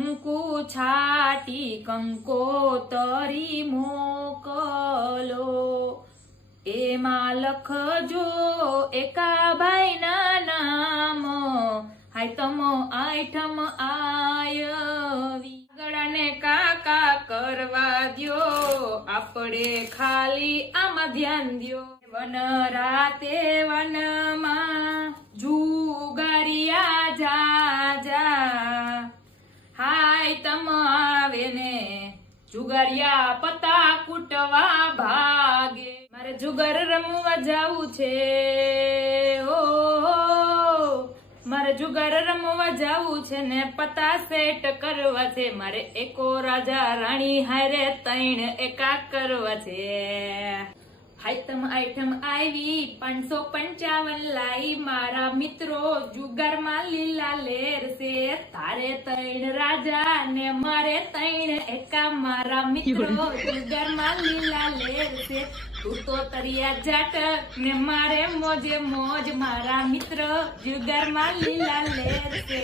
કંકુ છાટી કંકોતરી મોકલો, એમાં લખજો એકાભાઈના નામ, હાયતમ આઠમ આયવી. ગળાને કાકા કરવા દ્યો, આપણે ખાલી આમાં ધ્યાન દ્યો. વન રાતે વનમાં જુગારિયા જા, હાય તમ આવે ને જુગારિયા પતા કૂટવા ભાગે. મારે જુગાર રમવા જાવું છે, ઓ મારે જુગાર રમવા જાવું છે ને પતા સેટ કરવા છે. મારે એકો રાજા રાણી હારે તૈણ એકા કરવા છે. હાયતમ આઈટમ આવી 555 લાઈ, મારા મિત્રો જુગારમાં લીલા લેર છે. તારે તૈણ રાજા ને મારે તૈણ એકા, મારા મિત્રો જુગારમાં લીલા લેર છે. તું તો તરિયા જાટ ને મારે મોજે મોજ, મારા મિત્ર જુગારમાં લીલા લેર છે.